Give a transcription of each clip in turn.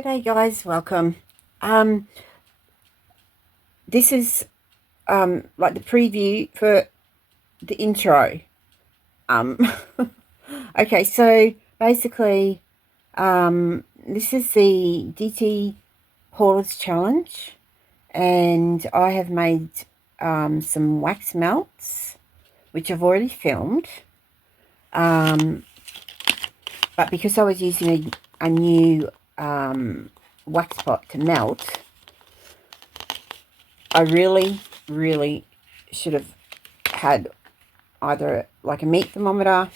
G'day guys, welcome. This is like the preview for the intro. Okay, so basically this is the DT Haulers Challenge, and I have made some wax melts which I've already filmed, but because I was using a new wax pot to melt, I really should have had either like a meat thermometer,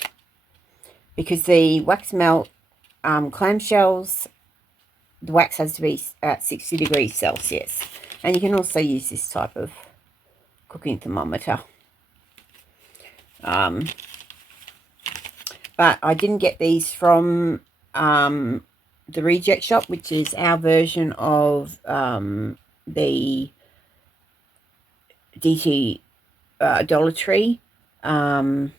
because the wax melt clamshells, the wax has to be at 60 degrees Celsius, and you can also use this type of cooking thermometer. But I didn't get these from the Reject Shop, which is our version of the DT Dollar Tree. So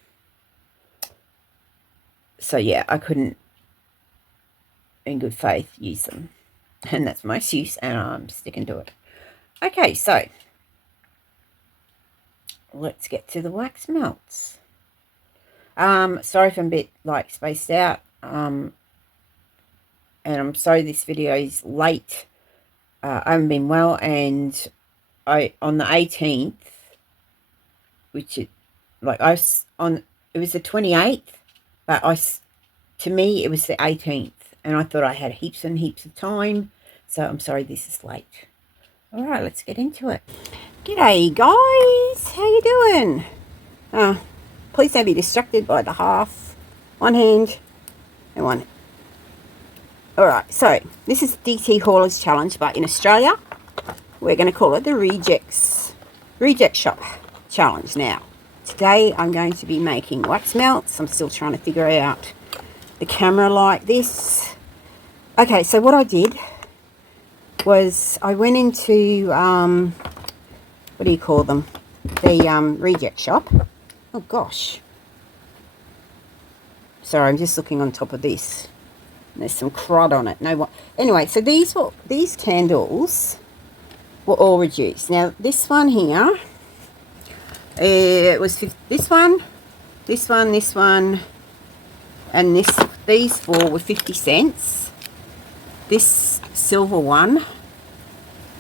yeah, I couldn't in good faith use them, and that's my excuse, and I'm sticking to it. Okay, so let's get to the wax melts. Sorry if I'm a bit like spaced out, and I'm sorry this video is late. I haven't been well, and on the 18th, which it was the 28th, but to me it was the 18th, and I thought I had heaps and heaps of time, so I'm sorry this is late. All right, let's get into it. G'day guys, how you doing? Please don't be distracted by the one hand and one. All right, so this is DT Haulers Challenge, but in Australia we're going to call it the Reject Shop Challenge. Now today I'm going to be making wax melts. I'm still trying to figure out the camera like this. Okay, so what I did was I went into what do you call them, the Reject Shop. Oh gosh, sorry, I'm just looking on top of this. There's some crud on it. Anyway, so these candles were all reduced. Now this one here, it was this one, and these four were 50 cents. This silver one,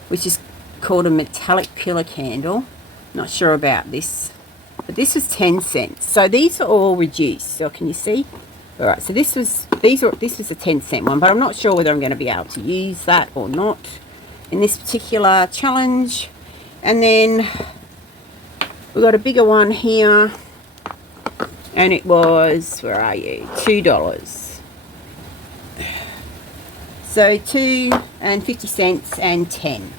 which is called a metallic pillar candle, not sure about this, but this was 10 cents. So these are all reduced. So can you see? All right, so this was a 10-cent one, but I'm not sure whether I'm going to be able to use that or not in this particular challenge. And then we've got a bigger one here, and it was, where are you, $2. So 2 and 50 cents and 10.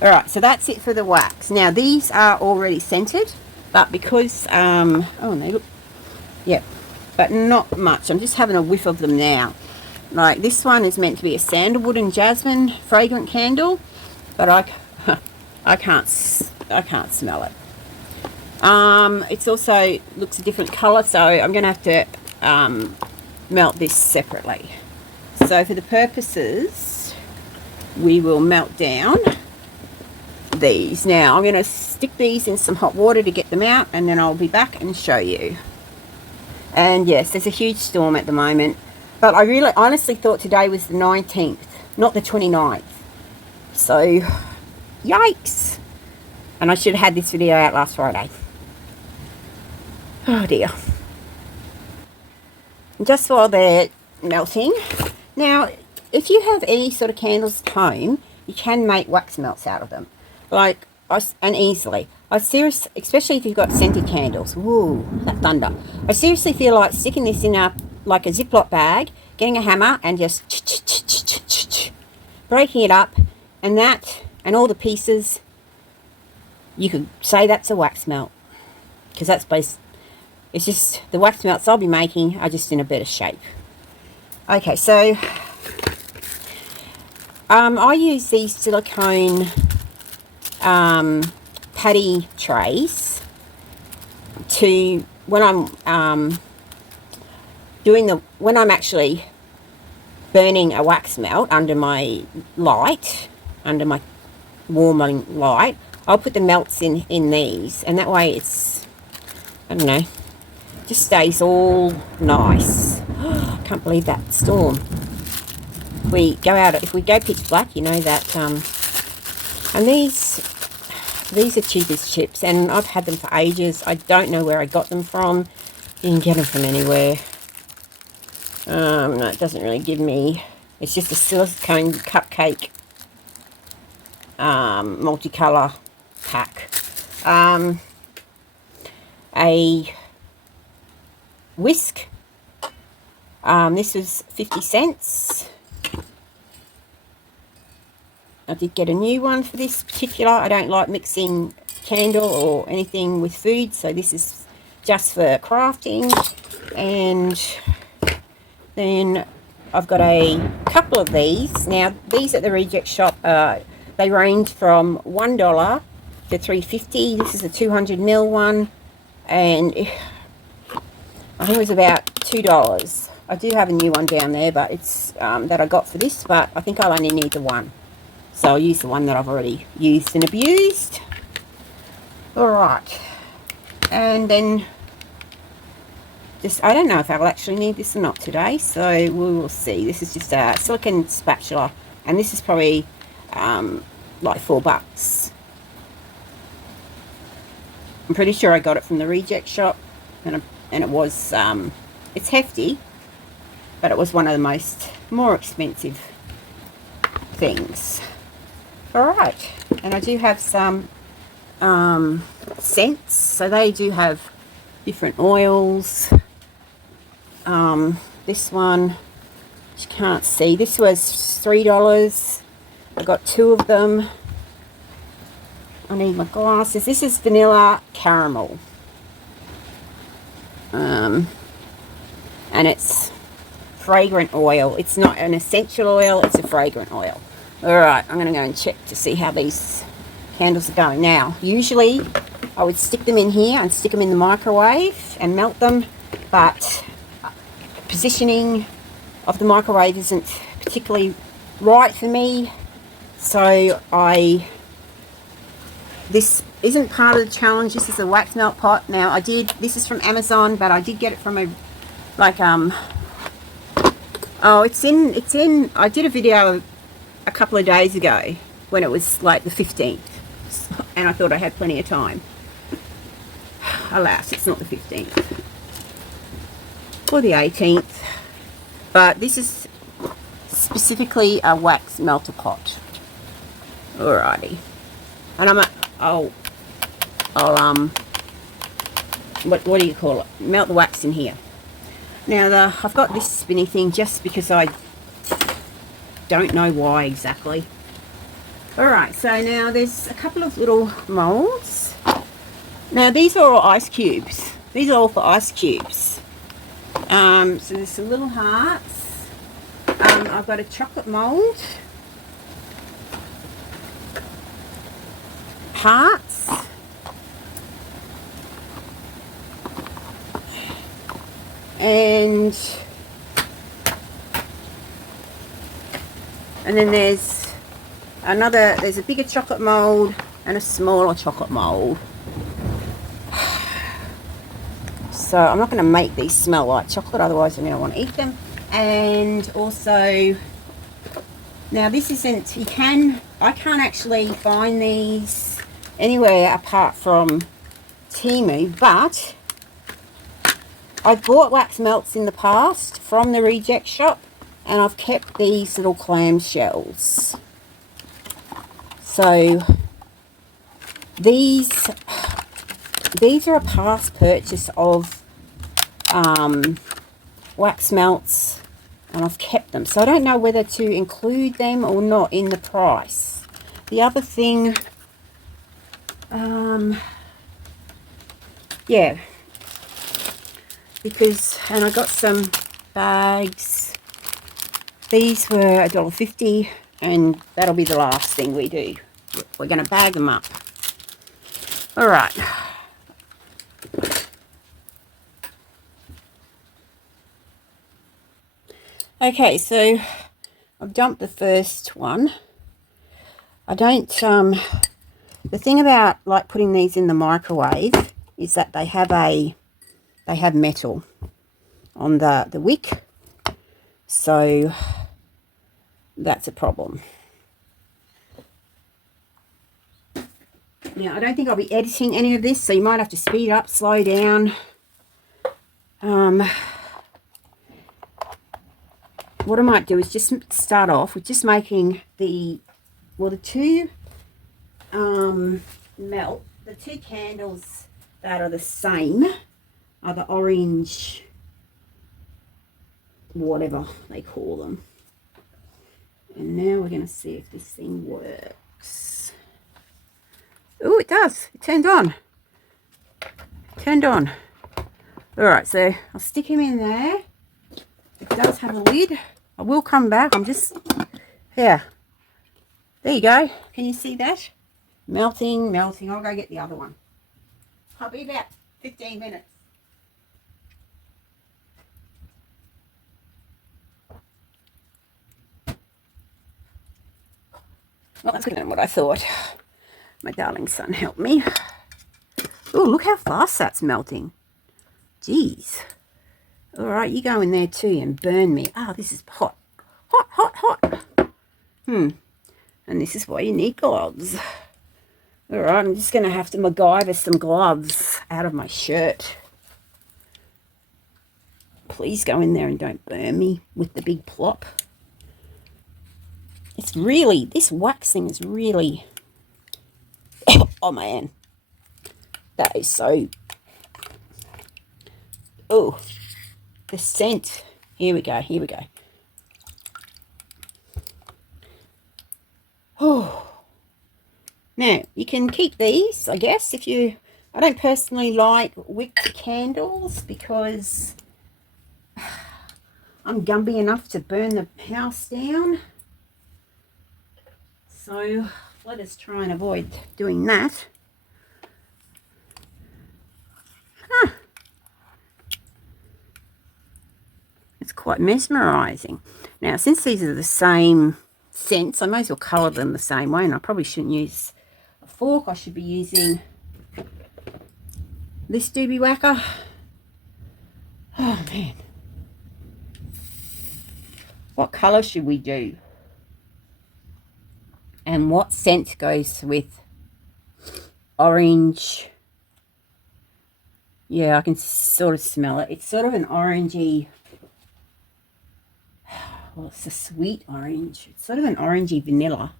All right, so that's it for the wax. Now these are already scented, but because oh, and they look, yep, but not much. I'm just having a whiff of them now. Like this one is meant to be a sandalwood and jasmine fragrant candle, but I can't smell it. It's also looks a different color, so I'm going to have to melt this separately. So for the purposes, we will melt down these. Now I'm going to stick these in some hot water to get them out, and then I'll be back and show you. And yes, there's a huge storm at the moment, but I really honestly thought today was the 19th, not the 29th. So yikes, and I should have had this video out last Friday. Oh dear. Just while they're melting, now if you have any sort of candles at home, you can make wax melts out of them, and easily. I seriously, especially if you've got scented candles. Woo, that thunder. I seriously feel like sticking this in like a Ziploc bag, getting a hammer and just breaking it up, and all the pieces, you could say that's a wax melt, because that's it's just the wax melts I'll be making are just in a better shape. Okay, so I use these silicone patty trays to when I'm actually burning a wax melt under my light, under my warming light, I'll put the melts in these, and that way it's, I don't know, just stays all nice. I can't believe that storm. If we go pitch black, you know that, and these are cheap as chips, and I've had them for ages. I don't know where I got them from. You can get them from anywhere. No, it doesn't really give me, it's just a silicone cupcake multicolour pack. A whisk. This was 50 cents. I did get a new one for this particular. I don't like mixing candle or anything with food, so this is just for crafting. And then I've got a couple of these. Now, these at the reject shop, they range from $1 to $3.50. This is a 200ml one, and I think it was about $2. I do have a new one down there, but it's that I got for this, but I think I'll only need the one. So I'll use the one that I've already used and abused. Alright. And then, I don't know if I'll actually need this or not today, so we will see. This is just a silicone spatula, and this is probably like $4. I'm pretty sure I got it from the reject shop, and it was, it's hefty, but it was one of the more expensive things. Alright, and I do have some scents, so they do have different oils. This one, you can't see, this was $3. I got 2 of them. I need my glasses. This is vanilla caramel. And it's fragrant oil. It's not an essential oil, it's a fragrant oil. Alright, I'm going to go and check to see how these candles are going. Now, usually I would stick them in here and stick them in the microwave and melt them, but positioning of the microwave isn't particularly right for me, so this isn't part of the challenge. This is a wax melt pot. Now, this is from Amazon, but I did get it from I did a video a couple of days ago when it was like the 15th, and I thought I had plenty of time. Alas, it's not the 15th or the 18th, but this is specifically a wax melter pot. Alrighty, and what do you call it? Melt the wax in here. Now I've got this spinny thing just because I don't know why exactly. Alright, so now there's a couple of little molds. Now these are all ice cubes. These are all for ice cubes. So there's some little hearts. I've got a chocolate mold. Hearts. And then there's a bigger chocolate mold and a smaller chocolate mold. So I'm not going to make these smell like chocolate, otherwise I'm going to want to eat them. And also, now this isn't, I can't actually find these anywhere apart from Temu, but I've bought wax melts in the past from the reject shop, and I've kept these little clam shells. So these are a past purchase of wax melts, and I've kept them. So I don't know whether to include them or not in the price. The other thing, yeah, because, and I got some bags. These were $1.50, and that'll be the last thing we do. We're going to bag them up. All right. Okay, so I've dumped the first one. I don't, the thing about like putting these in the microwave is that they have metal on the wick. So that's a problem. Now, I don't think I'll be editing any of this, so you might have to speed up, slow down. What I might do is just start off with just making the two the two candles that are the same are the orange, whatever they call them. And now we're going to see if this thing works. Oh, it does. It turned on. Turned on. All right, so I'll stick him in there. It does have a lid. I will come back. I'm just, yeah. There you go. Can you see that? Melting, melting. I'll go get the other one. I'll be about 15 minutes. Well, that's good than what I thought. My darling son helped me. Oh, look how fast that's melting. Jeez. All right, you go in there too and burn me. Ah, this is hot. Hot, hot, hot. And this is why you need gloves. All right, I'm just going to have to MacGyver some gloves out of my shirt. Please go in there and don't burn me with the big plop. It's really, this waxing is really, oh man, that is so, oh, the scent. Here we go, here we go. Oh, now you can keep these, I guess, if you, I don't personally like wicked candles because I'm Gumby enough to burn the house down. So let us try and avoid doing that. It's quite mesmerising. Now, since these are the same scents, I may as well colour them the same way, and I probably shouldn't use a fork. I should be using this doobie whacker. Oh, man. What colour should we do? And what scent goes with orange? Yeah, I can sort of smell it. It's sort of an orangey, well, it's a sweet orange. It's sort of an orangey vanilla.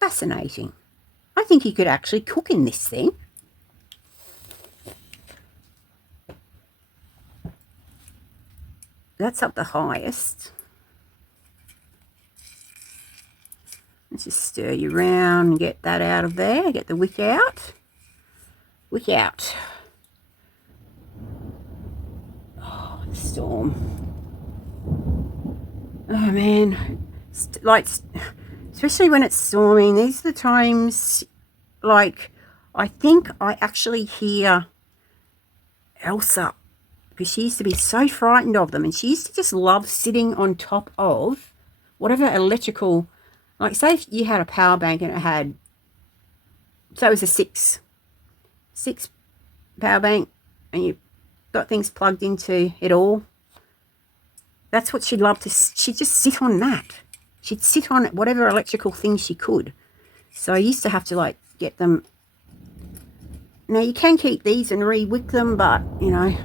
Fascinating. I think you could actually cook in this thing. That's up the highest. Let's just stir you around and get that out of there. Get the wick out. Wick out. Oh, the storm. Oh, man. Like, especially when it's storming, these are the times, like, I think I actually hear Elsa, because she used to be so frightened of them, and she used to just love sitting on top of whatever electrical, like say if you had a power bank and it had, so it was a six power bank and you got things plugged into it all. That's what she'd love to, she'd just sit on that. She'd sit on whatever electrical thing she could. So I used to have to like get them. Now you can keep these and re-wick them, but you know,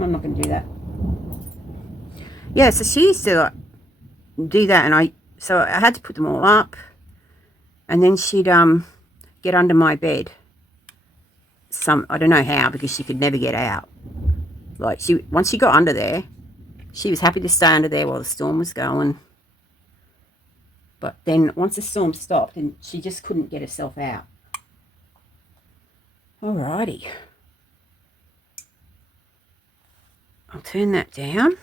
I'm not going to do that. Yeah, so she used to like do that, and so I had to put them all up, and then she'd get under my bed. I don't know how, because she could never get out. Like once she got under there, she was happy to stay under there while the storm was going. But then once the storm stopped, and she just couldn't get herself out. Alrighty. I'll turn that down.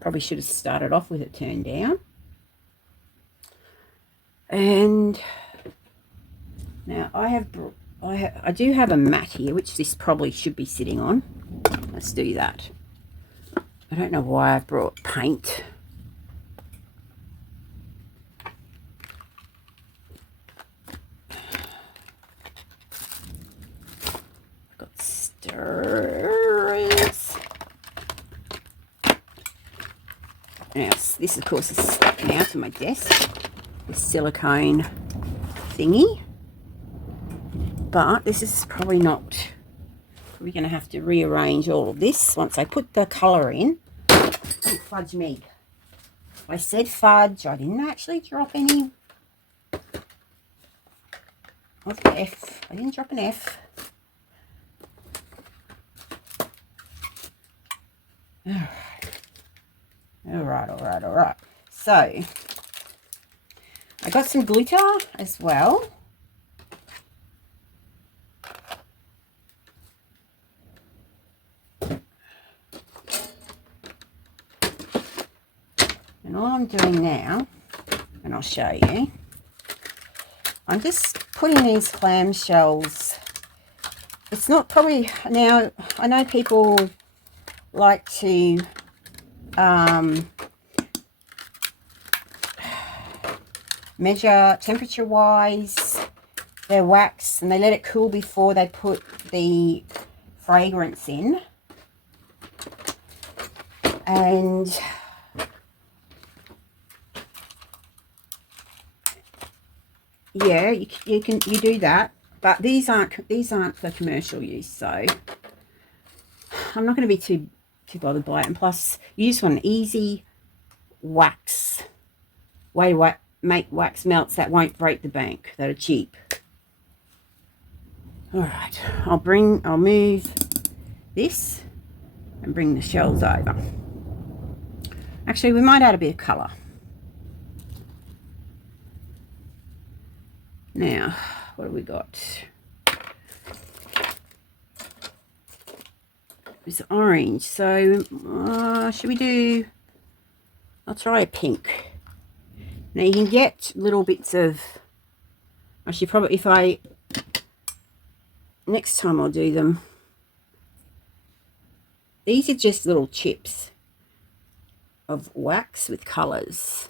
Probably should have started off with it turned down. And now I do have a mat here, which this probably should be sitting on. Let's do that. I don't know why I brought paint. I've got stirrers. Now, this of course is stuck now to my desk, this silicone thingy. But this is probably not, we're going to have to rearrange all of this once I put the colour in. Oh, fudge me. I said fudge, I didn't actually drop any of the F. I didn't drop an F. All right. So, I got some glitter as well. And all I'm doing now, and I'll show you, I'm just putting these clamshells. It's not probably, now I know people like to measure temperature wise their wax, and they let it cool before they put the fragrance in. And yeah, you do that, but these aren't for commercial use, so I'm not going to be too bothered by it. And plus, you just want an easy wax way to make wax melts that won't break the bank, that are cheap. All right, I'll move this and bring the shells over. Actually, we might add a bit of colour. Now, what have we got? It's orange, so should we do, I'll try a pink. Now you can get little bits of, actually probably next time I'll do them. These are just little chips of wax with colours.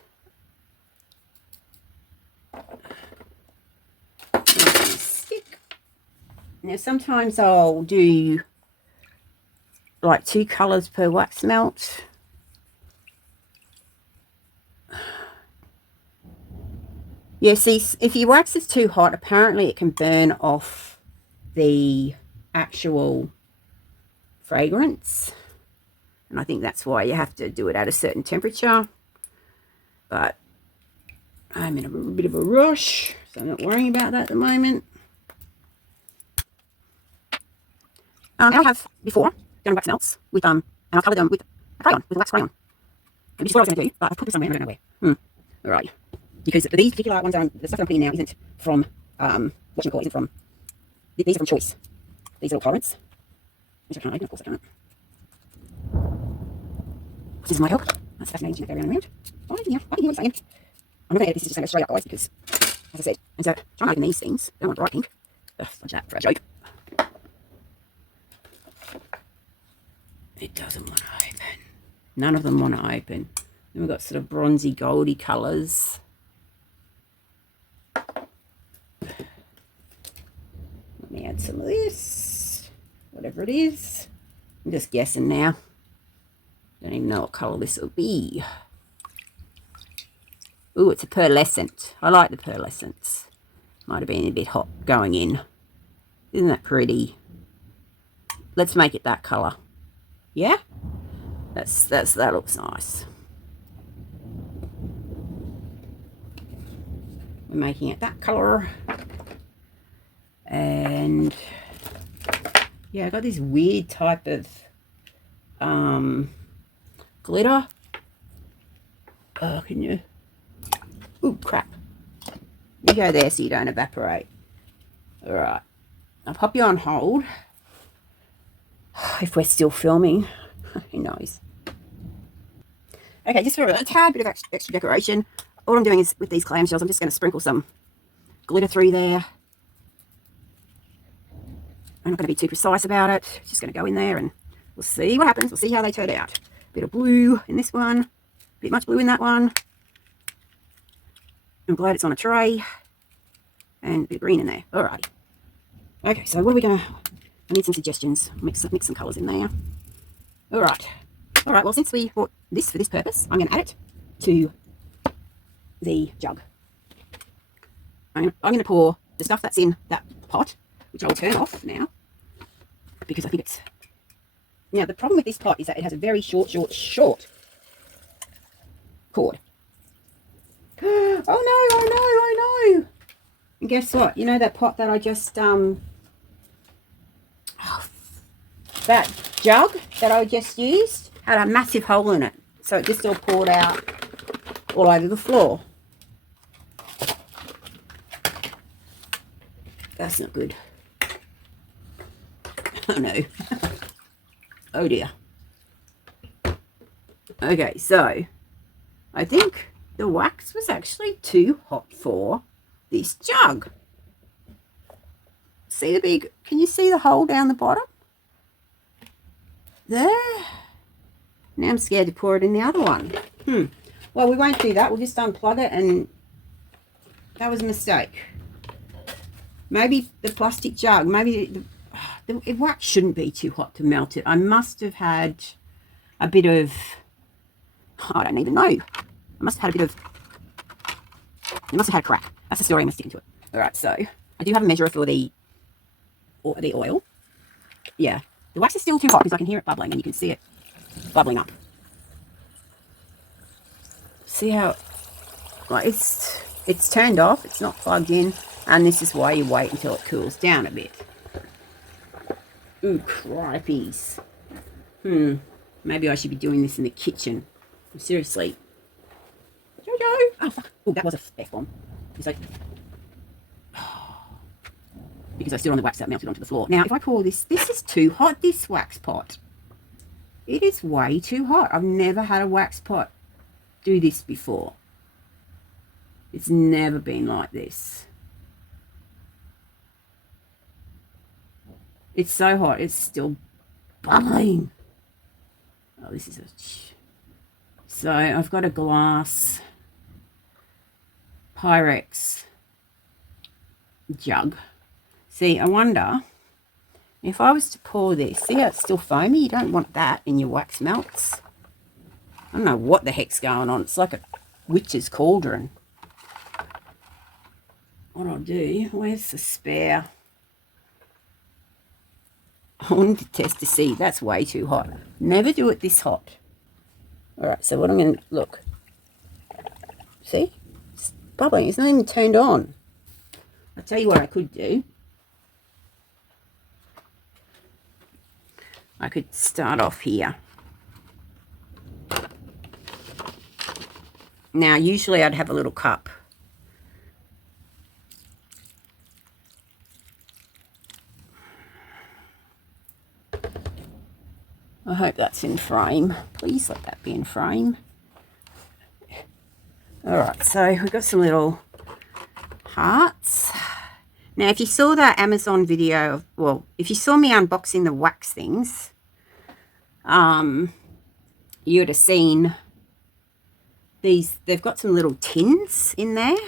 Now sometimes I'll do like 2 colours per wax melt. Yeah, see, if your wax is too hot, apparently it can burn off the actual fragrance. And I think that's why you have to do it at a certain temperature. But I'm in a bit of a rush, so I'm not worrying about that at the moment. I have before done wax melts with and I'll cover them with crayon, with a wax crayon. And this is what I was going to do, but I put this somewhere and I don't know where. Alright, because these particular ones the stuff that I'm putting now isn't from isn't from, these are from Choice. These little torrents, which I can't open, of course I can't. This is my help. That's fascinating to go around. I can hear what you're saying. I'm not going to edit this, just going to go straight up, guys, because, as I said, and so trying to open these things, don't want bright pink. Ugh, fudge that for a joke. It doesn't want to open. None of them want to open. Then we've got sort of bronzy, goldy colours. Let me add some of this, whatever it is. I'm just guessing now. Don't even know what colour this will be. Ooh, it's a pearlescent. I like the pearlescents. Might have been a bit hot going in. Isn't that pretty? Let's make it that colour. Yeah? That looks nice. We're making it that colour. And yeah, I got this weird type of glitter. Oh, can you? Ooh, crap. You go there so you don't evaporate. Alright. I'll pop you on hold. If we're still filming. Who knows? Okay, just for a tad bit of extra decoration, all I'm doing is with these clamshells, I'm just going to sprinkle some glitter through there. I'm not going to be too precise about it. It's just going to go in there and we'll see what happens. We'll see how they turn out. Bit of blue in this one, bit much blue in that one. I'm glad it's on a tray, and a bit of green in there. Alrighty. Okay, so what are we gonna? I need some suggestions. Mix some colours in there. All right. Well, since we bought this for this purpose, I'm going to add it to the jug. I'm going to pour the stuff that's in that pot, which I will turn off now, because I think it's... Now, the problem with this pot is that it has a very short cord. Oh no! And guess what? You know that pot that I just... that jug that I just used had a massive hole in it. So it just all poured out all over the floor. That's not good. Oh no. Oh dear. Okay, so I think the wax was actually too hot for this jug. See the big, can you see the hole down the bottom? There. Now I'm scared to pour it in the other one. Well, we won't do that. We'll just unplug it, and that was a mistake. Maybe the plastic jug, maybe the wax shouldn't be too hot to melt it. I must have had a bit of, I don't even know. I must have had a bit of, it must have had a crack. That's the story I must stick into it. All right, so I do have a measurer for the oil. Yeah, the wax is still too hot because I can hear it bubbling, and you can see it bubbling up. See how, like, it's turned off, it's not plugged in, and this is why you wait until it cools down a bit. Ooh, cripes. Maybe I should be doing this in the kitchen. Seriously. Jojo! Oh, fuck. Oh, that was a F-bomb. It's like, because I stood on the wax that melted onto the floor. Now, if I pour this, this is too hot, this wax pot. It is way too hot. I've never had a wax pot do this before. It's never been like this. It's so hot, it's still bubbling. Oh, this is a... So I've got a glass Pyrex jug. See, I wonder if I was to pour this, see how it's still foamy? You don't want that in your wax melts. I don't know what the heck's going on. It's like a witch's cauldron. What I'll do, where's the spare? I wanted to test to see. That's way too hot. Never do it this hot. Alright, so what I'm going to, look. See? It's bubbling. It's not even turned on. I'll tell you what I could do. I could start off here. Now, usually I'd have a little cup. I hope that's in frame. Please let that be in frame. Alright, so we've got some little hearts. Now, if you saw that Amazon video, well, if you saw me unboxing the wax things, you would have seen these. They've got some little tins in there.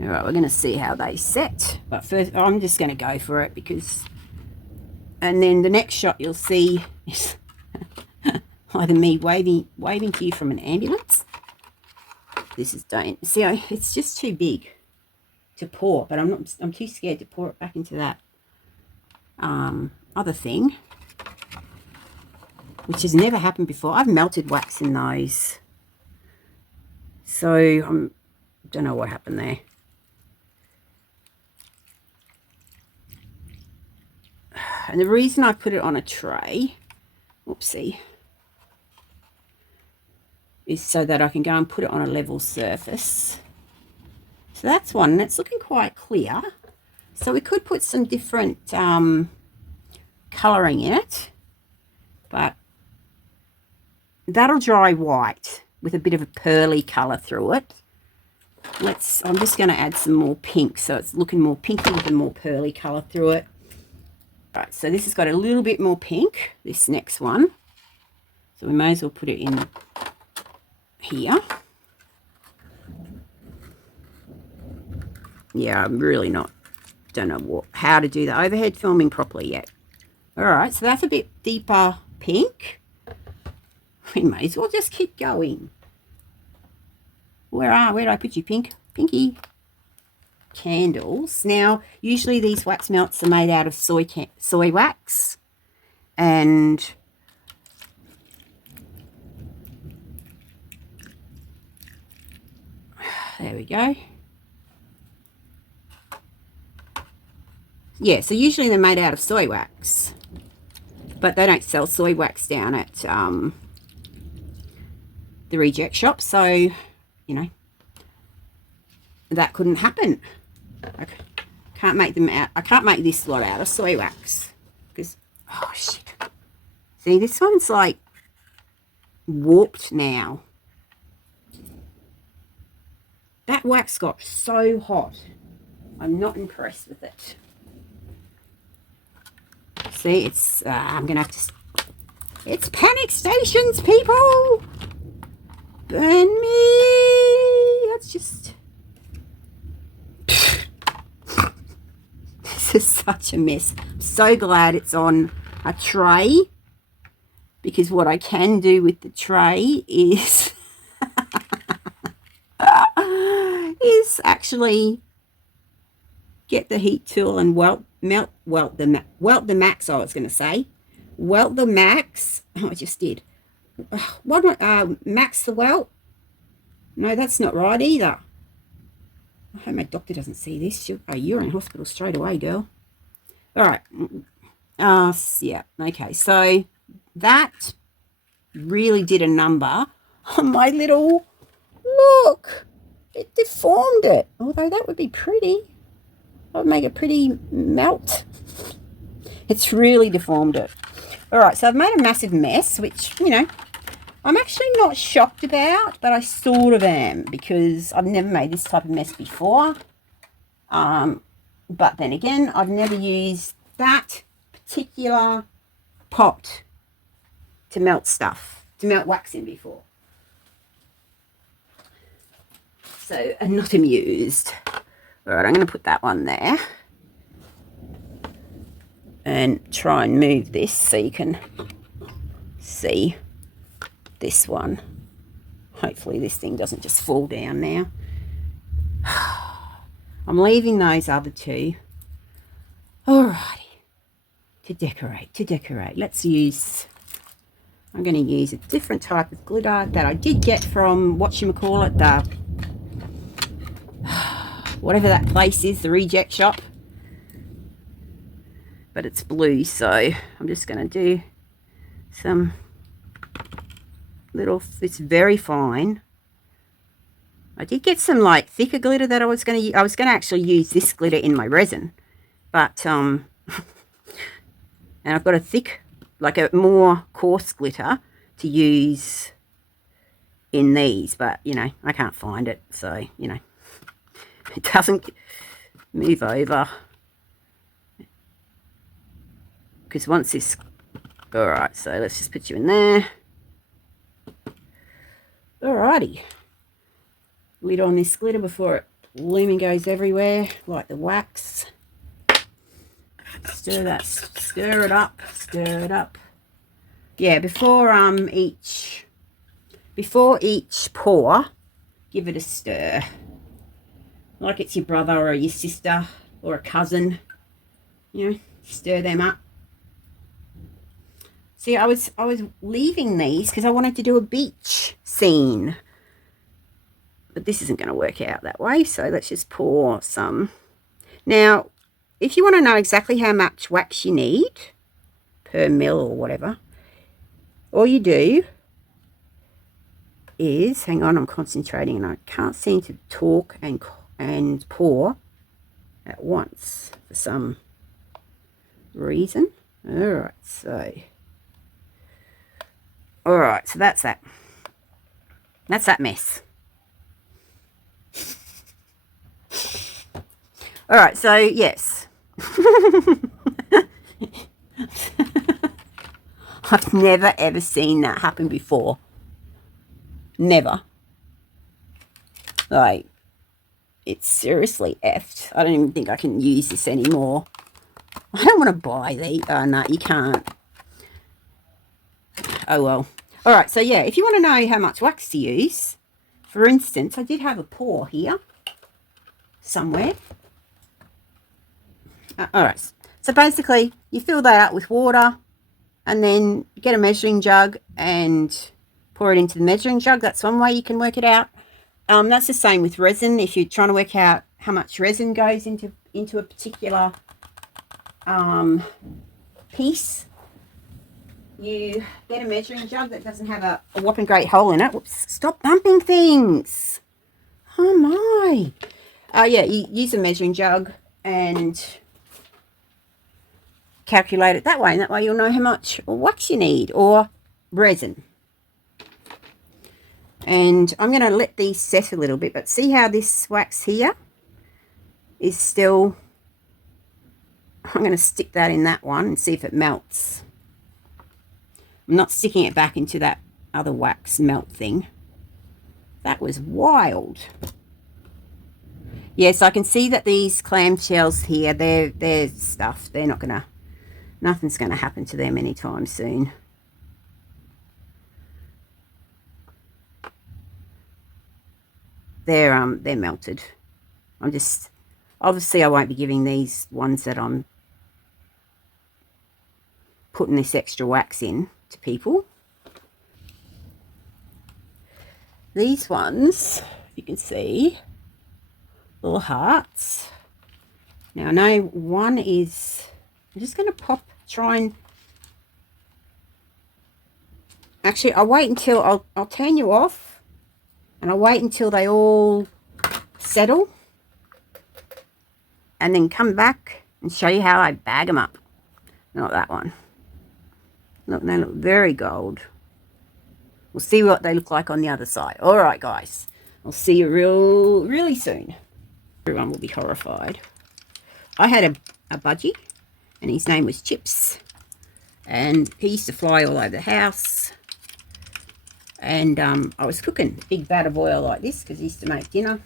All right, we're going to see how they set. But first, I'm just going to go for it because... And then the next shot you'll see is either me waving to you from an ambulance. This is don't see. It's just too big to pour, but I'm too scared to pour it back into that other thing, which has never happened before. I've melted wax in those, so I don't know what happened there. And the reason I put it on a tray, whoopsie, is so that I can go and put it on a level surface. So that's one, and it's looking quite clear. So we could put some different colouring in it, but that'll dry white with a bit of a pearly colour through it. I'm just going to add some more pink, so it's looking more pinky with a more pearly colour through it. Right, so this has got a little bit more pink, this next one. So we may as well put it in here. Yeah, I'm really don't know how to do the overhead filming properly yet. All right, so that's a bit deeper pink. We may as well just keep going. Where did I put you, pink? Pinky. Candles. Now, usually these wax melts are made out of soy wax, and there we go. Yeah, so usually they're made out of soy wax, but they don't sell soy wax down at the reject shop, so you know that couldn't happen. I can't make them out. I can't make this lot out of soy wax because, oh shit, see, this one's like warped now. That wax got so hot. I'm not impressed with it. See, it's I'm gonna have to, it's panic stations, people. Burn me. That's just, this is such a mess. I'm so glad it's on a tray, because what I can do with the tray is actually get the heat tool and welt the max. I was going to say welt the max. Oh, I just did. Max the welt. No, that's not right either. I hope my doctor doesn't see this. You're in hospital straight away, girl. All right. Yeah. Okay. So that really did a number on my little, look, it deformed it. Although that would be pretty. That would make a pretty melt. It's really deformed it. All right. So I've made a massive mess, which, you know, I'm actually not shocked about, but I sort of am, because I've never made this type of mess before. But then again, I've never used that particular pot to melt stuff, to melt wax in before. So I'm not amused. All right, I'm going to put that one there and try and move this so you can see this one. Hopefully this thing doesn't just fall down now. I'm leaving those other two. Alrighty. To decorate. Let's use, I'm going to use a different type of glitter that I did get from, whatchamacallit, the, whatever that place is, the reject shop. But it's blue, so I'm just going to do some little, it's very fine. I did get some like thicker glitter that I was going to actually use this glitter in my resin, but and I've got a thick, like a more coarse glitter to use in these, but you know, I can't find it, so you know, it doesn't move over, because once this, all right, so let's just put you in there. Alrighty, lid on this glitter before it blooming goes everywhere like the wax. Stir it up. Yeah, before each pour, give it a stir, like it's your brother or your sister or a cousin, you know, stir them up. See, I was leaving these because I wanted to do a beach scene, but this isn't going to work out that way, so let's just pour some. Now, if you want to know exactly how much wax you need per mil or whatever, all you do is, hang on, I'm concentrating and I can't seem to talk and pour at once for some reason. All right, so that's that mess. All right, so yes. I've never ever seen that happen before. Never. Like, it's seriously effed. I don't even think I can use this anymore. I don't want to buy these. Oh, no, you can't. Oh, well. All right, so yeah, if you want to know how much wax to use, for instance, I did have a pour here somewhere. All right, so basically you fill that up with water and then get a measuring jug and pour it into the measuring jug. That's one way you can work it out. That's the same with resin. If you're trying to work out how much resin goes into a particular piece, you get a measuring jug that doesn't have a whopping great hole in it. Whoops, stop bumping things. Oh my. Yeah, you use a measuring jug and calculate it that way, and that way you'll know how much wax you need, or resin. And I'm going to let these set a little bit, but see how this wax here is still, I'm going to stick that in that one and see if it melts. I'm not sticking it back into that other wax melt thing. That was wild. Yes, I can see that these clamshells here, they're stuffed. They're not going to, nothing's going to happen to them anytime soon. They're melted. I'm just, obviously I won't be giving these ones that I'm putting this extra wax in to people. These ones, you can see, little hearts. Now I know one is, I'm just going to try and, actually I'll wait until, I'll turn you off. And I'll wait until they all settle and then come back and show you how I bag them up. Not that one. Look, they look very gold. We'll see what they look like on the other side. All right, guys. I'll see you really soon. Everyone will be horrified. I had a budgie, and his name was Chips. And he used to fly all over the house. And I was cooking a big vat of oil like this because he used to make dinner.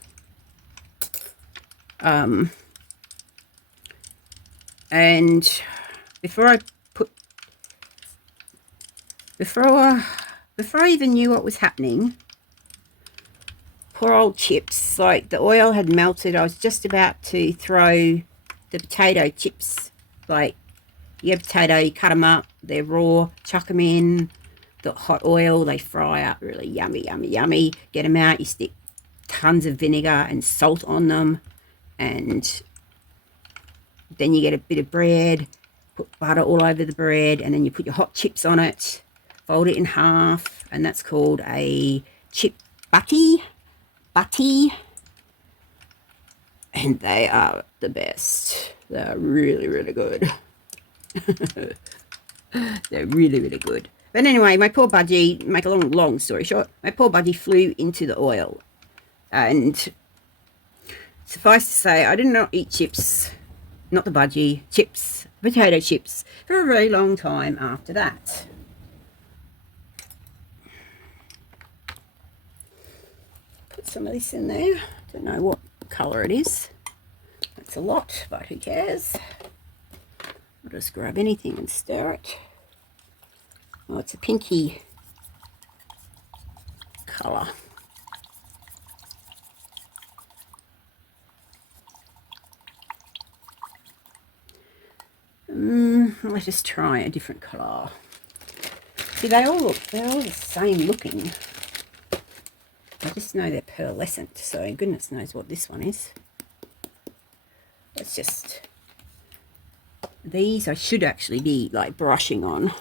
And before I even knew what was happening, poor old Chips, like the oil had melted. I was just about to throw the potato chips. Like, you get a potato, you cut them up, they're raw, chuck them in the hot oil, they fry up really yummy, yummy, yummy. Get them out, you stick tons of vinegar and salt on them, and then you get a bit of bread, put butter all over the bread, and then you put your hot chips on it, fold it in half, and that's called a chip butty. And they are the best. They're really good. They're really good. But anyway, my poor budgie, make a long story short, my poor budgie flew into the oil. And suffice to say, I did not eat chips, not the budgie, chips, potato chips, for a very long time after that. Put some of this in there. Don't know what colour it is. That's a lot, but who cares? I'll just grab anything and stir it. Oh, it's a pinky colour. Let's just try a different colour. See, they're all the same looking. I just know they're pearlescent, so goodness knows what this one is. Let's just, these I should actually be like brushing on.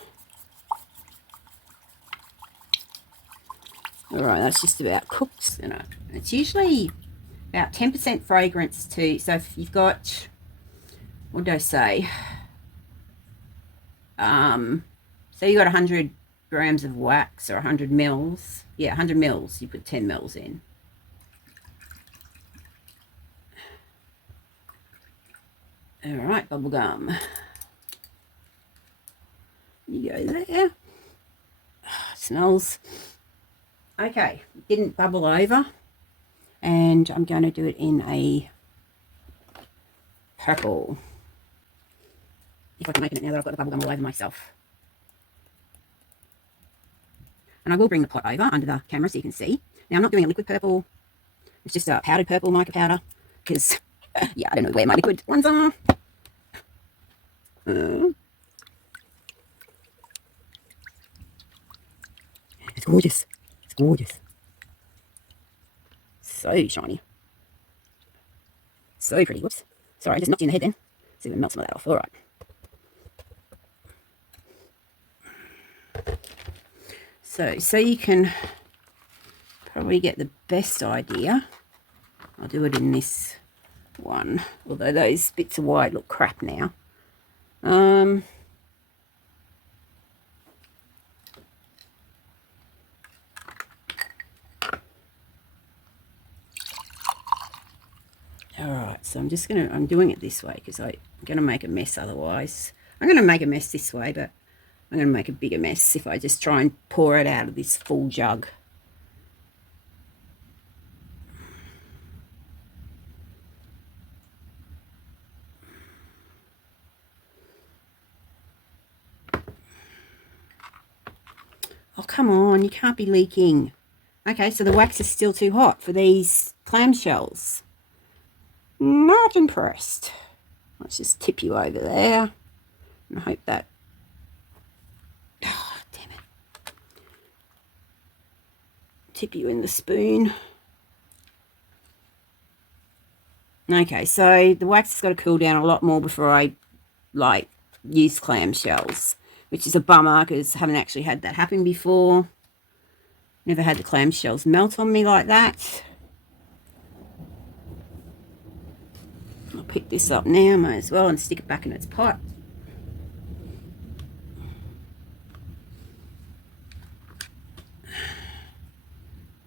Alright, that's just about cooked. You know, it's usually about 10% fragrance too. So if you've got, what did I say? So you got 100 grams of wax or 100 mils. Yeah, 100 mils. You put 10 mils in. All right, bubble gum. You go there. Smells okay. Didn't bubble over, and I'm going to do it in a purple. If I can open it now that I've got the bubble gum all over myself. And I will bring the pot over under the camera so you can see. Now I'm not doing a liquid purple. It's just a powdered purple, mica powder, because yeah, I don't know where my liquid ones are. It's gorgeous. It's gorgeous. So shiny. So pretty. Whoops. Sorry, I just knocked you in the head then. See if we melt some of that off. All right. So you can probably get the best idea. I'll do it in this one, although those bits of white look crap now. Alright, so I'm doing it this way because I'm gonna make a mess otherwise. I'm gonna make a mess this way, but I'm gonna make a bigger mess if I just try and pour it out of this full jug. Oh, come on, you can't be leaking. Okay, so the wax is still too hot for these clamshells. Not impressed. Let's just tip you over there and hope that... Oh, damn it. Tip you in the spoon. Okay, so the wax has got to cool down a lot more before I, like, use clamshells, which is a bummer because I haven't actually had that happen before. Never had the clamshells melt on me like that. I'll pick this up now, might as well, and stick it back in its pot.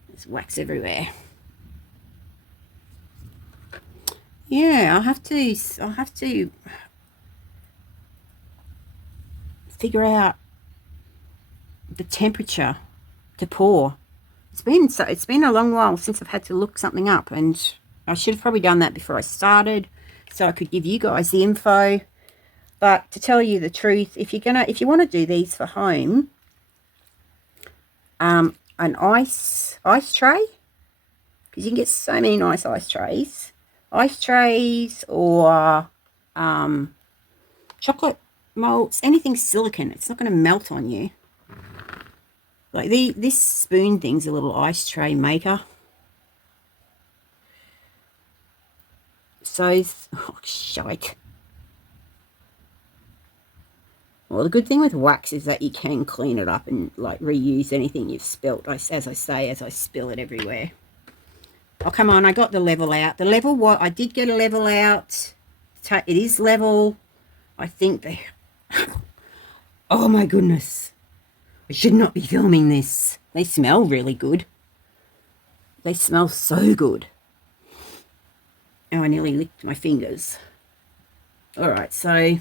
There's wax everywhere. Yeah, I'll have to figure out the temperature to pour. It's been a long while since I've had to look something up, and I should have probably done that before I started so I could give you guys the info. But to tell you the truth, if you want to do these for home, an ice tray, because you can get so many nice ice trays or chocolate molds, anything silicone, it's not going to melt on you. Like this spoon thing's a little ice tray maker. So, oh, shite. Well, the good thing with wax is that you can clean it up and like reuse anything you've spilt. As I say, as I spill it everywhere. Oh, come on, I got the level out. The level, what? I did get a level out. It is level. I think they... Oh, my goodness. I should not be filming this. They smell really good. They smell so good. Oh, I nearly licked my fingers. All right, so...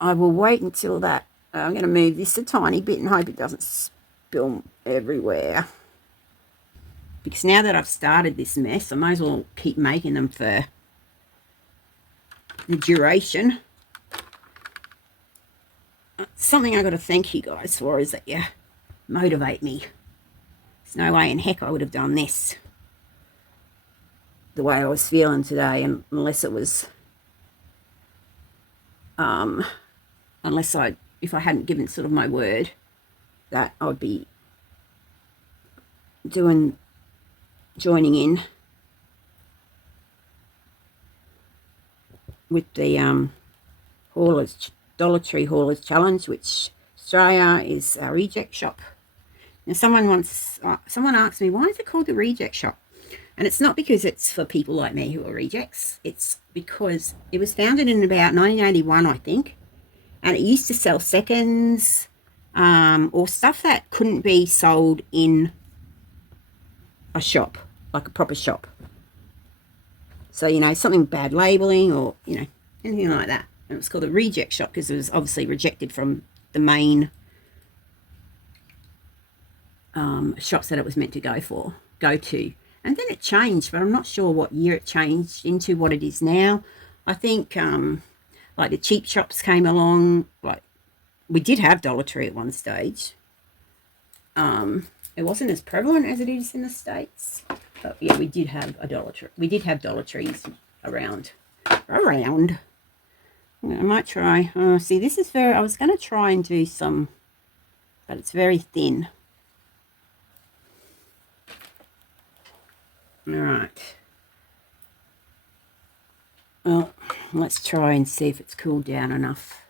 I will wait until that... I'm going to move this a tiny bit and hope it doesn't spill everywhere. Because now that I've started this mess, I might as well keep making them for the duration. Something I got to thank you guys for is that you motivate me. There's no way in heck I would have done this the way I was feeling today, unless it was... if I hadn't given sort of my word that I would be joining in with the Dollar Tree Haulers Challenge, which Australia is our reject shop. Now, someone asked me, why is it called the reject shop? And it's not because it's for people like me who are rejects. It's because it was founded in about 1981, I think. And it used to sell seconds or stuff that couldn't be sold in a shop, like a proper shop. So, you know, something bad labeling or, you know, anything like that. And it was called a reject shop because it was obviously rejected from the main shops that it was meant to go to. And then it changed, but I'm not sure what year it changed into what it is now. I think like the cheap shops came along. Like we did have Dollar Tree at one stage. It wasn't as prevalent as it is in the States. But yeah, we did have a Dollar Tree. We did have Dollar Trees around. I might try. See, this is very, I was going to try and do some, but it's very thin. All right. Well, let's try and see if it's cooled down enough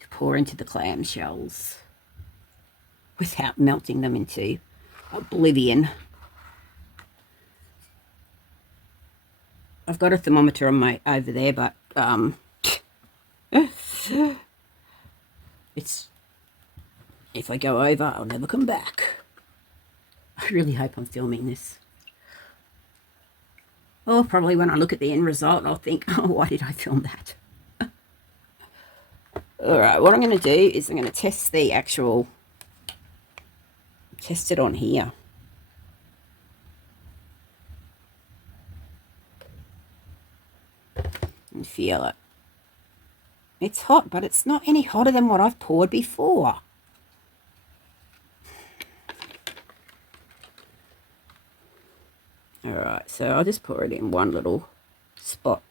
to pour into the clamshells without melting them into oblivion. I've got a thermometer on my over there, but it's, if I go over, I'll never come back. I really hope I'm filming this. Or probably when I look at the end result, I'll think, oh, why did I film that? All right, what I'm going to do is I'm going to test the actual, test it on here. And feel it. It's hot, but it's not any hotter than what I've poured before. All right, so I'll just pour it in one little spot.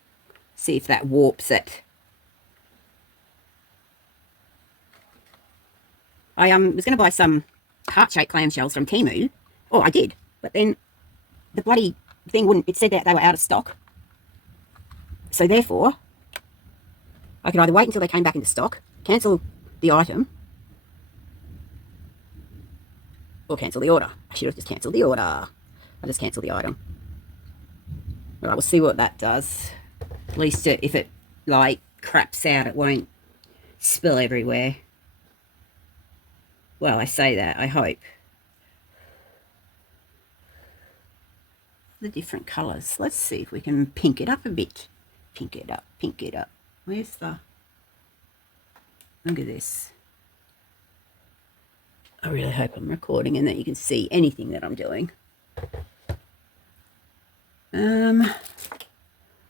See if that warps it. I was going to buy some heart-shaped clamshells from Temu. Oh, I did. But then the bloody thing wouldn't, it said that they were out of stock. So therefore, I could either wait until they came back into stock, cancel the item, or cancel the order. I should have just cancelled the order. I just cancelled the item. All right, we'll see what that does. At least if it, like, craps out, it won't spill everywhere. Well, I say that, I hope. The different colours. Let's see if we can pink it up a bit. Pink it up, pink it up. Where's the... Look at this. I really hope I'm recording and that you can see anything that I'm doing. Oh,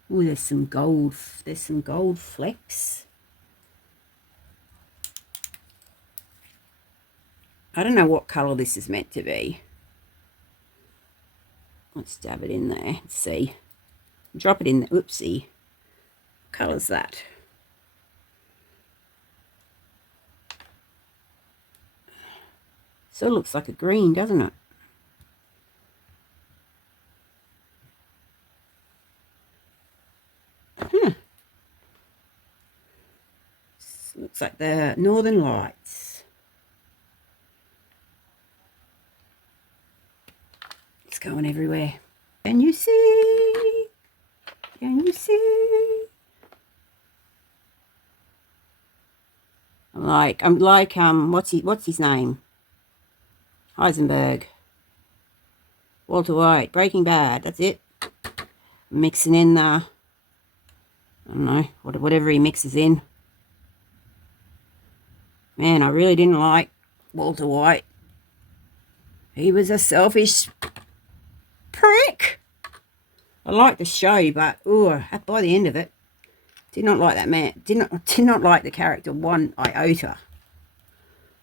there's some gold flecks. I don't know what colour this is meant to be. Let's dab it in there and see. Drop it in there. Oopsie. What colour's that? So it looks like a green, doesn't it? Looks like the Northern Lights. It's going everywhere. Can you see? Can you see? I'm like what's his name? Heisenberg. Walter White. Breaking Bad. That's it. Mixing in the, I don't know, whatever he mixes in. Man, I really didn't like Walter White. He was a selfish prick. I liked the show, but by the end of it, did not like that man. Did not like the character one iota.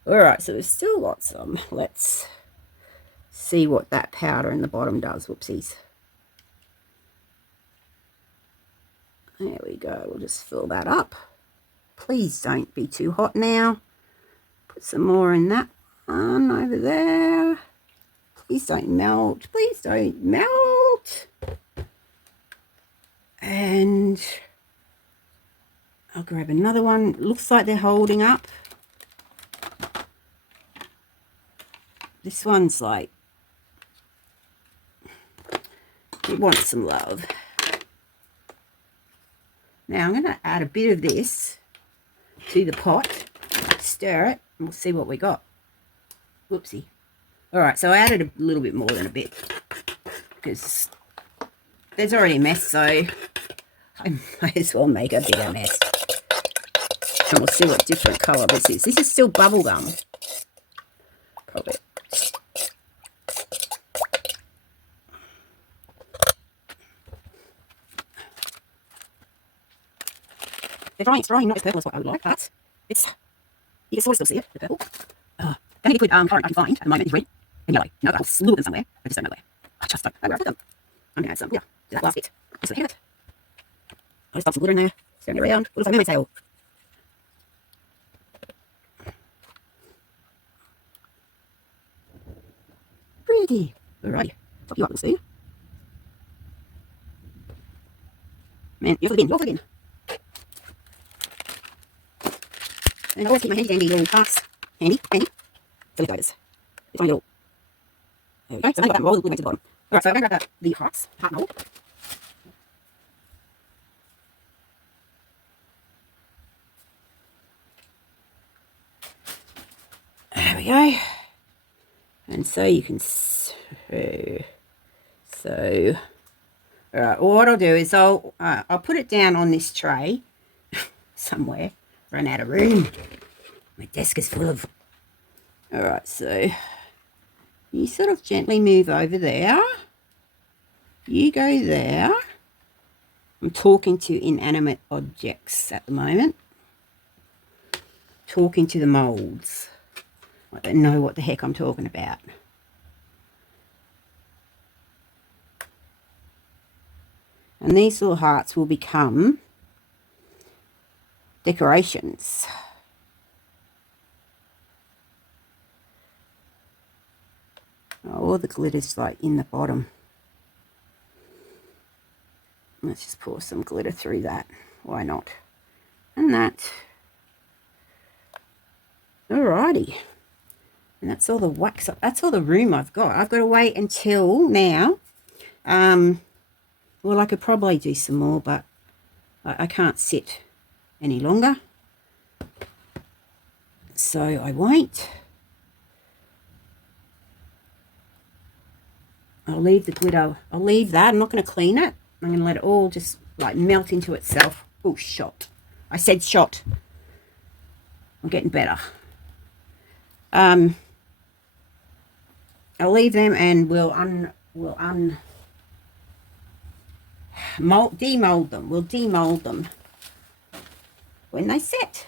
All right, so we've still got some. Let's see what that powder in the bottom does. Whoopsies. There we go. We'll just fill that up. Please don't be too hot now. Put some more in that one over there. Please don't melt. Please don't melt. And I'll grab another one. Looks like they're holding up. This one's like, it wants some love. Now I'm going to add a bit of this to the pot, stir it, and we'll see what we got. Whoopsie. All right, so I added a little bit more than a bit because there's already a mess, so I might as well make a bigger mess. And we'll see what different colour this is. This is still bubble gum. Probably. It's drying, not as purple as what I would like, but it's, you can sort of still see it, the purple. The only liquid current I can find at the moment is red and yellow. No, I'll slew them somewhere. I just don't know where. I just don't know where I put them. I'm going to add some, yeah, to that last bit. Just look at it. I'll just pop some glitter in there, stirring it around. What if I mermaid tail? Pretty. Alrighty. Top you up, little spoon. Man, you're for the bin, you're for the bin. And I always keep my handy dandy little hearts handy for leftovers. It's only little. There we go. So now I've got that roll all the way to the bottom. Alright, so I'm going to grab the heart mold. There we go. And so you can alright, well, what I'll do is I'll put it down on this tray somewhere. Run out of room. My desk is full of. Alright, so you sort of gently move over there. You go there. I'm talking to inanimate objects at the moment. Talking to the molds. I don't know what the heck I'm talking about. And these little hearts will become decorations. Oh, all the glitter's like in the bottom. Let's just pour some glitter through that. Why not? And that. Alrighty. And that's all the wax. That's all the room I've got. I've got to wait until now. Well, I could probably do some more, but I can't sit any longer. So I won't. I'll leave the glitter. I'll leave that. I'm not going to clean it. I'm going to let it all just like melt into itself. Oh, shot. I said shot. I'm getting better. I'll leave them and we'll demold them. We'll demold them when they set.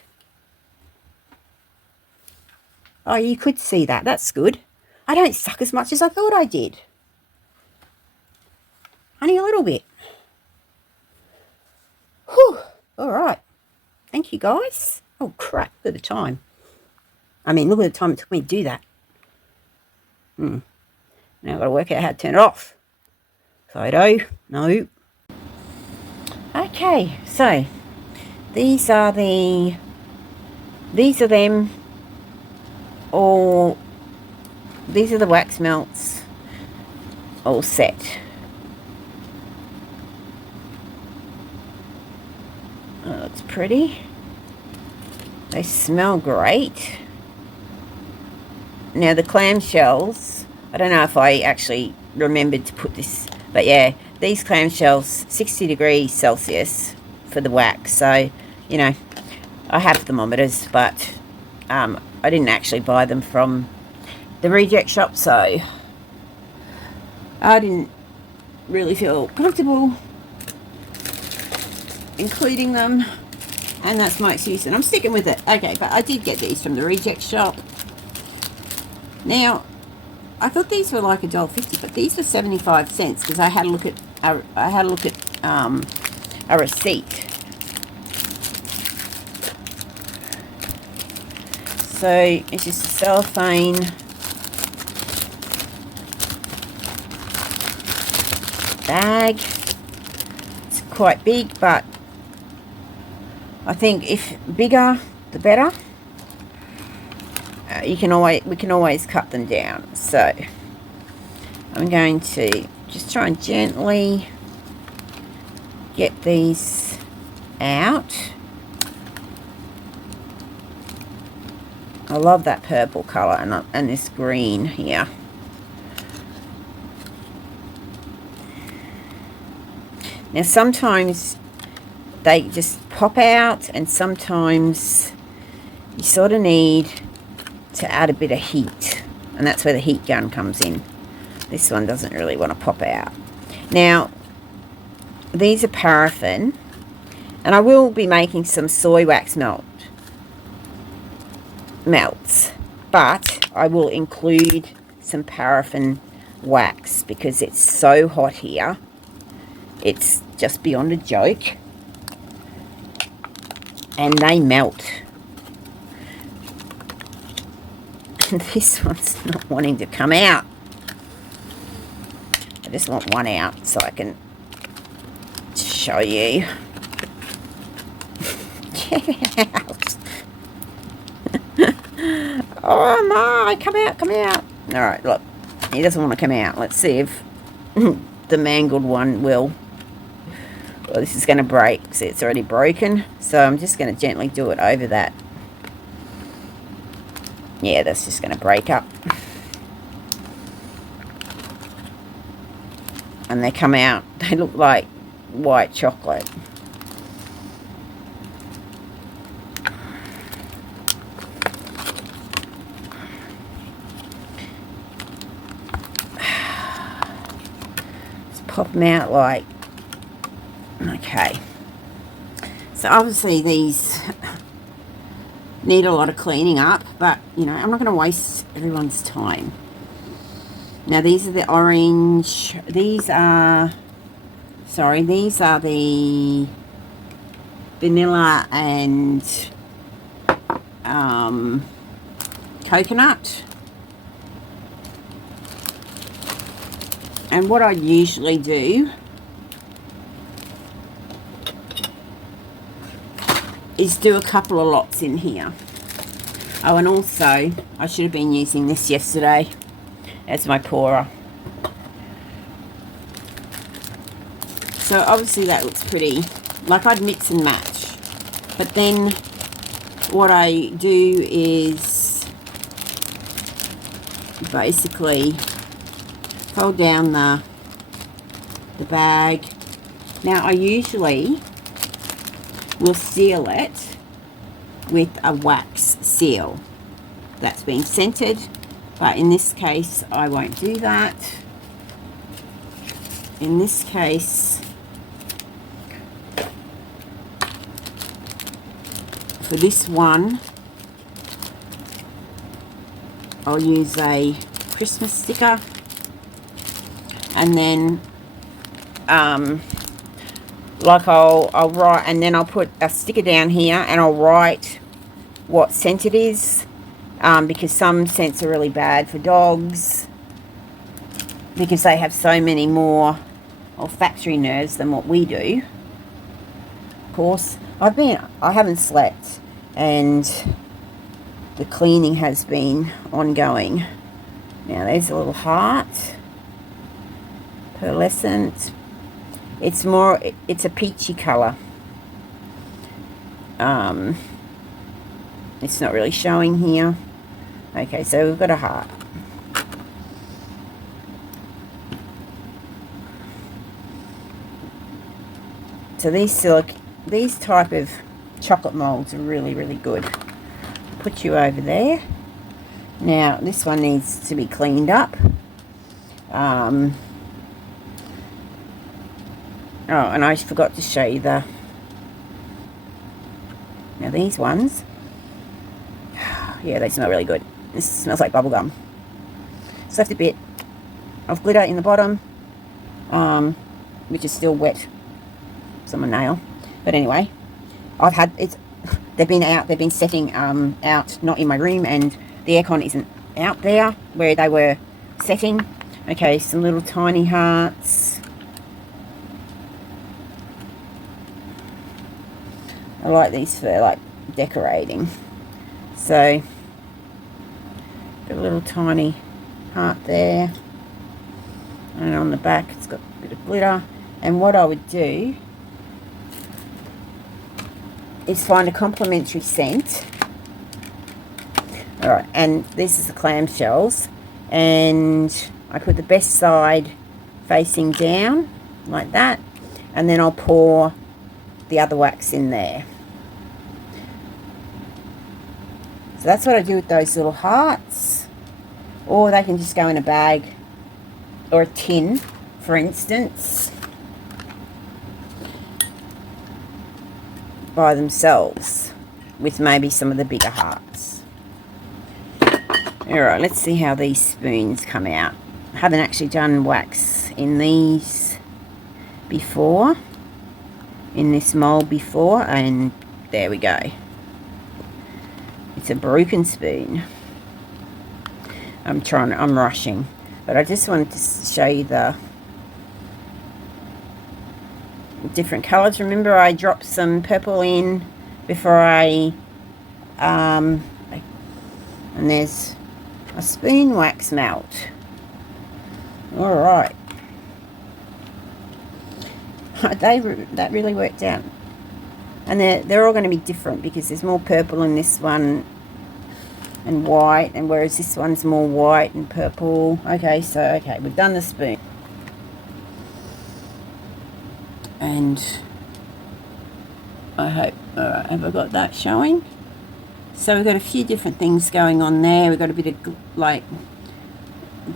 Oh, you could see that. That's good. I don't suck as much as I thought I did. Only a little bit. Whew. All right. Thank you, guys. Oh, crap. Look at the time. I mean, look at the time it took me to do that. Now I've got to work out how to turn it off. Photo. No. Okay, so these are them all. These are the wax melts all set. Oh, that's pretty. They smell great. Now the clamshells, I don't know if I actually remembered to put this, but yeah, these clamshells, 60 degrees Celsius for the wax. So, you know, I have thermometers, but I didn't actually buy them from the reject shop, so I didn't really feel comfortable including them, and that's my excuse, and I'm sticking with it. Okay, but I did get these from the reject shop. Now, I thought these were like $1.50, but these were 75 cents because I had a look at a receipt. So it's just a cellophane bag. It's quite big, but I think if bigger, the better. We can always cut them down. So I'm going to just try and gently get these out. I love that purple colour and this green here. Now sometimes they just pop out, and sometimes you sort of need to add a bit of heat, and that's where the heat gun comes in. This one doesn't really want to pop out. Now these are paraffin, and I will be making some soy wax melts, but I will include some paraffin wax because it's so hot here. It's just beyond a joke, and they melt. This one's not wanting to come out. I just want one out so I can show you. Get out. Oh my, come out, come out. Alright, look, he doesn't want to come out. Let's see if the mangled one will. Well, this is going to break. See, it's already broken, so I'm just going to gently do it over that. Yeah, that's just going to break up. And they come out. They look like white chocolate. Just pop them out like... Okay. So obviously these need a lot of cleaning up, but you know, I'm not going to waste everyone's time. Now these are the orange, these are the vanilla and coconut. And what I usually do is do a couple of lots in here. Oh, and also I should have been using this yesterday as my pourer. So obviously that looks pretty, like I'd mix and match. But then what I do is basically fold down the bag. Now I usually will seal it with a wax seal that's been scented, but in this case I won't do that. In this case, for this one, I'll use a Christmas sticker, and then like I'll write, and then I'll put a sticker down here and I'll write what scent it is, because some scents are really bad for dogs because they have so many more olfactory nerves than what we do. Of course, I haven't slept, and the cleaning has been ongoing. Now there's a little heart, pearlescent. It's a peachy colour. It's not really showing here. Okay, so we've got a heart. So these type of chocolate molds are really, really good. Put you over there. Now this one needs to be cleaned up. Oh, and I forgot to show you now these ones, yeah, they smell really good. This smells like bubblegum. Just left a bit of glitter in the bottom, which is still wet. It's on my nail. But anyway, they've been setting out, not in my room, and the aircon isn't out there where they were setting. Okay, some little tiny hearts. I like these for like decorating. So got a little tiny heart there, and on the back it's got a bit of glitter. And what I would do is find a complementary scent. Alright, and this is the clamshells, and I put the best side facing down like that, and then I'll pour the other wax in there. So that's what I do with those little hearts. Or they can just go in a bag or a tin, for instance, by themselves, with maybe some of the bigger hearts. Alright, let's see how these spoons come out. I haven't actually done wax in these before, in this mold before, and there we go. It's a broken spoon. I'm rushing, but I just wanted to show you the different colours. Remember, I dropped some purple in before and there's a spoon wax melt. Alright. That really worked out. And they're all going to be different because there's more purple in this one and white, and whereas this one's more white and purple. Okay, we've done the spoon. And I hope, alright, have I got that showing? So we've got a few different things going on there. We've got a bit of like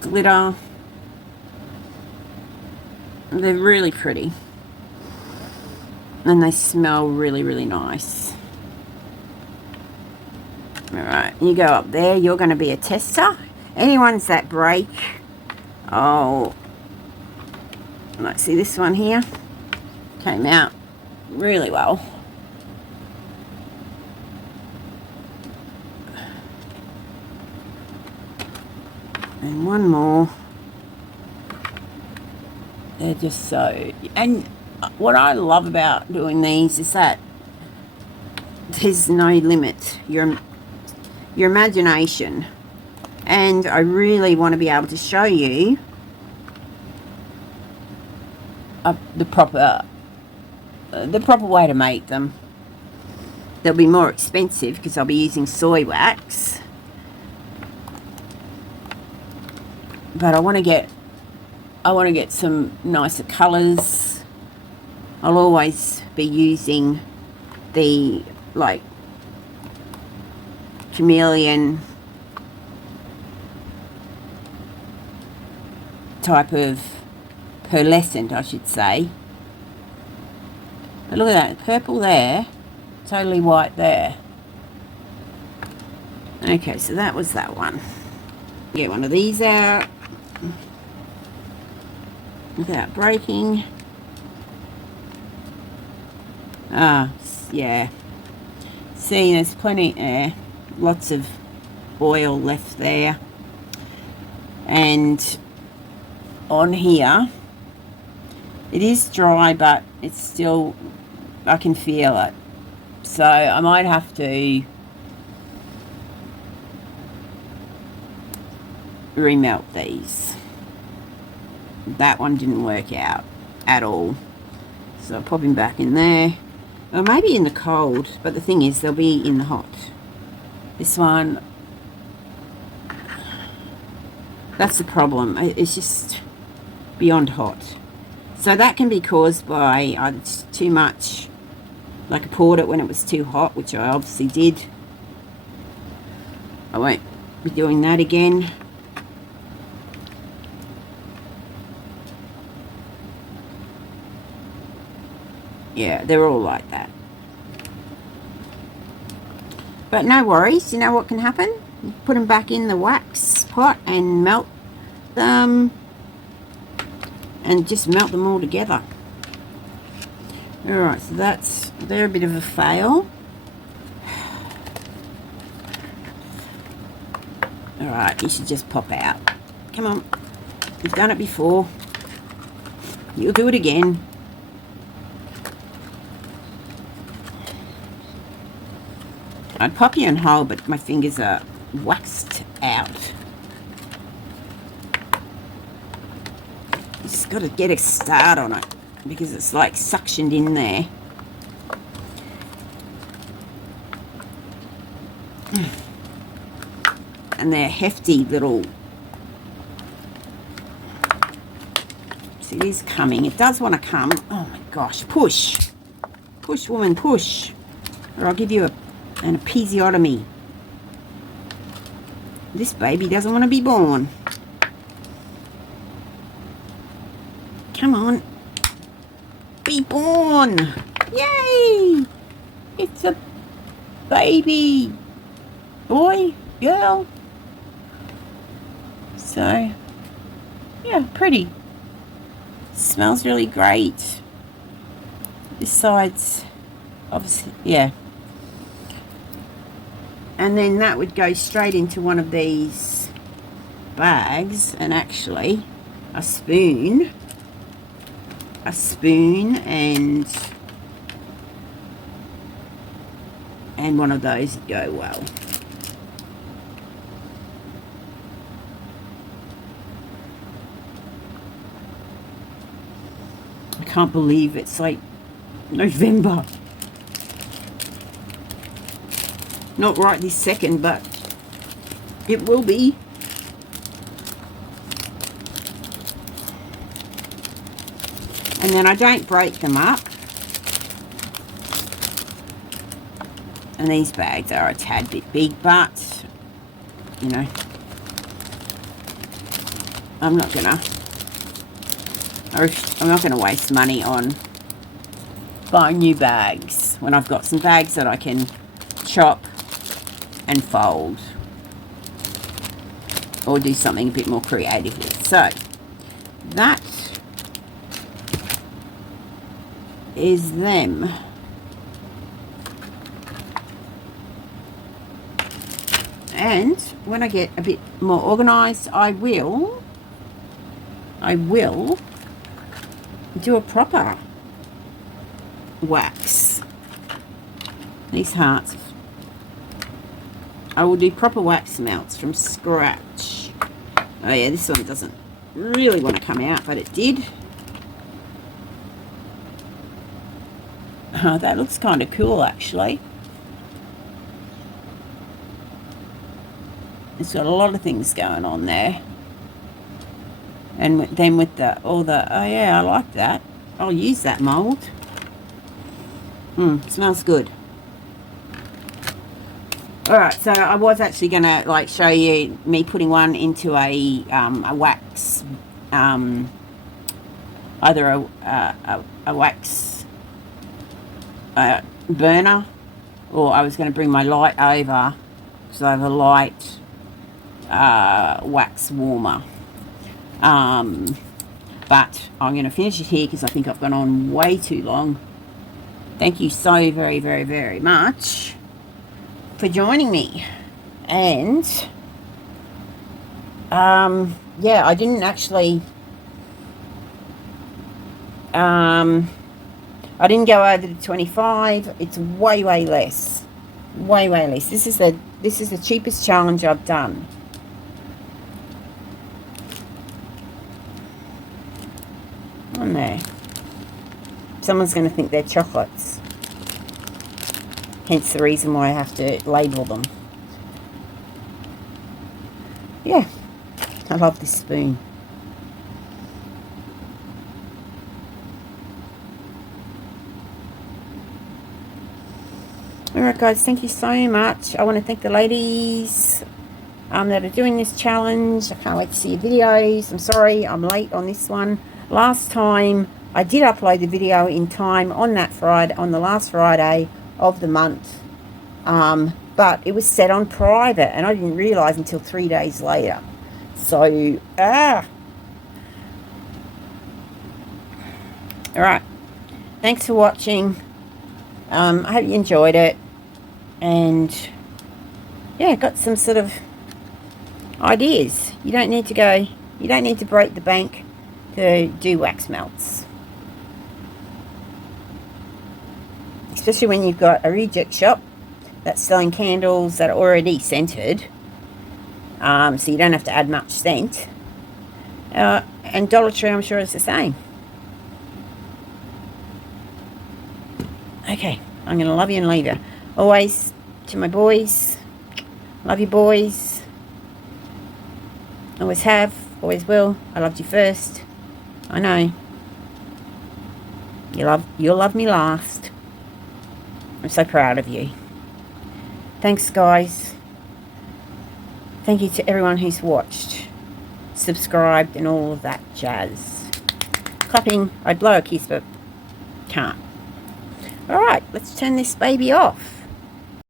glitter. They're really pretty. And they smell really, really nice. Alright, you go up there. You're going to be a tester. Any ones that break, let's see, this one here came out really well. And one more. They're just so... And what I love about doing these is that there's no limit. Your imagination. And I really want to be able to show you the proper way to make them. They'll be more expensive because I'll be using soy wax. But I want to get some nicer colours. I'll always be using the like chameleon type of pearlescent, I should say. But look at that, purple there, totally white there. Okay, so that was that one. Get one of these out without breaking. Yeah. See, there's plenty there. Lots of oil left there. And on here, it is dry, but it's still, I can feel it. So I might have to remelt these. That one didn't work out at all. So I'll pop him back in there. Or maybe in the cold, but the thing is, they'll be in the hot. This one, that's the problem. It's just beyond hot. So that can be caused by either too much, like I poured it when it was too hot, which I obviously did. I won't be doing that again. Yeah, they're all like that. But no worries, you know what can happen? You put them back in the wax pot and melt them. And just melt them all together. Alright, so they're a bit of a fail. Alright, you should just pop out. Come on. You've done it before. You'll do it again. I'd pop you in whole, but my fingers are waxed out. You just got to get a start on it because it's like suctioned in there. And they're hefty little... See, it is coming. It does want to come. Oh my gosh, push. Push, woman, push. Or I'll give you an episiotomy. This baby doesn't want to be born. Come on. Be born. Yay! It's a baby. Boy, girl. So, yeah, pretty. Smells really great. This side's obviously, yeah. And then that would go straight into one of these bags, and actually a spoon and one of those would go well. I can't believe it's like November. Not right this second, but it will be. And then I don't break them up. And these bags are a tad bit big, but, you know, I'm not gonna waste money on buying new bags when I've got some bags that I can chop and fold or do something a bit more creative with. So that is them. And when I get a bit more organized, I will do a proper wax. These hearts, I will do proper wax melts from scratch. Oh yeah, this one doesn't really want to come out, but it did. Oh, that looks kind of cool, actually. It's got a lot of things going on there. And then with oh yeah, I like that. I'll use that mold. Smells good. Alright, so I was actually going to like show you me putting one into a wax, either a wax burner, or I was going to bring my light over, so I have a light wax warmer. But I'm going to finish it here because I think I've gone on way too long. Thank you so very, very, very much for joining me. And yeah, I didn't actually I didn't go over the 25. It's way less. Way less. This is the cheapest challenge I've done. On there. Someone's going to think they're chocolates. Hence the reason why I have to label them. Yeah. I love this spoon. Alright guys, thank you so much. I want to thank the ladies that are doing this challenge. I can't wait to see your videos. I'm sorry I'm late on this one. Last time I did upload the video in time on that Friday, on the last Friday of the month, but it was set on private and I didn't realise until 3 days later. So alright, thanks for watching. I hope you enjoyed it, and yeah, got some sort of ideas. You don't need to break the bank to do wax melts, especially when you've got a reject shop that's selling candles that are already scented, so you don't have to add much scent, and Dollar Tree I'm sure is the same. Okay, I'm going to love you and leave you. Always to my boys, love you boys, always have, always will. I loved you first, I know. You'll love me last. I'm so proud of you. Thanks, guys. Thank you to everyone who's watched, subscribed, and all of that jazz. Clapping. I'd blow a kiss, but can't. All right, let's turn this baby off.